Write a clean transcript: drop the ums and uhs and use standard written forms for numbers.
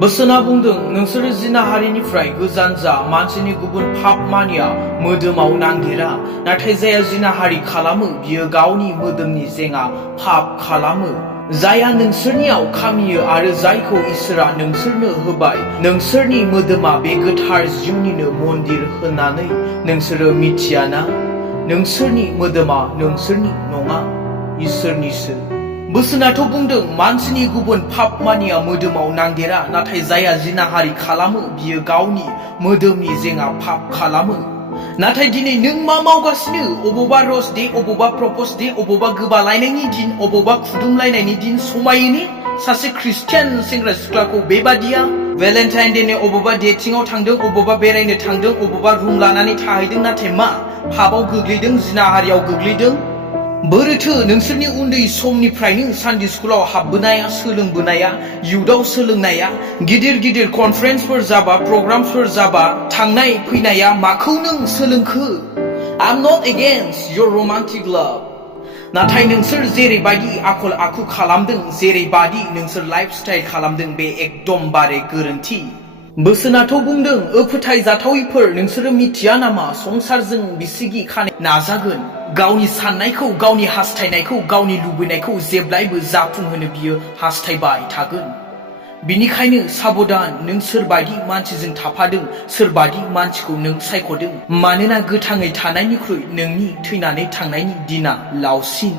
बोसोना बुंदों नोंसोरो जिनाहारिनिफ्राय गोजान जा मानसिनि गुबुन पाप मानिया मोदोमाव नांदेरा नाथाय जाया जिनाहारि खालामो बियो गावनि मोदोमनि जेंगा पाप खालामो जाया नोंसोरनियाव खामियो आरो जायखौ इसोरा नोंसोरनो होबाय नोंसोरनि मोदोमा बे गोथार जिउनिनो मन्दिर होननानै नोंसोरो मिथियाना नोंसोरनि मोदोमा नोंसोरनि नङा इसोरनिसो बोसोनाथ' बुंदों मानसिनि गुबुन पाप मानिया मोदोमाव नांदेरा नाथाय जाया जिनाहारि खालामो बियो गावनि मोदोमनि जेंगा पाप खालामो नाथाय दिनै नों मा मावगासिनो अबावबा र'ज डे अबावबा प्रप'ज डे अबावबा गोबालायनायनि दिन अबावबा खुदुमलायनायनि दिन समायोने सासे ख्रिस्टियान सेंग्रा सिख्लाखौ बेबादिया भेलेन्टाइन डेनि अबावबा डेटिंआव थांदों अबावबा बेरायनो थांदों अबावबा रुम लानानै थाहैदों नाथाय मा पापआव गोग्लैदों जिनाहारियाव गोग्लैदों बोरैथो नोंसोरनि उन्दै समनिफ्रायनो सानडे स्कुलाव हाबबोनाया सोलोंबोनाया युथआव सोलोंनाया गिदिर गिदिर कनफारेन्सफोर जाबा प्रग्रामफोर जाबा थांनाय फैनाया माखौ नों सोलोंखो I am not against your romantic लाभ नाथाय नोंसोर जेरैबायदि आखल आखु खालामदों जेरैबायदि नोंसोर लाइफ स्टाइल खालामदों बे एकदमबारे गोरोन्थि बोसोनाथ' बुंदों फोथायजाथावैफोर नोंसोरो मिथिया नामा संसारजों बिसिगि खानो नाजागोन गावनि साननायखौ गावनि हास्थायनायखौ गावनि लुबैनायखौ जेब्लायबो जाफुंहोनो बियो हास्थायबाय थागोन बिनिखायनो साबधान नों सोरबादि मानसिजों थाफादों सोरबादि मानसिखौ नों सायख'दों मानोना गोथाङै थानायनिख्रुइ नोंनि थैनानै थांनायनि दिना लावसिन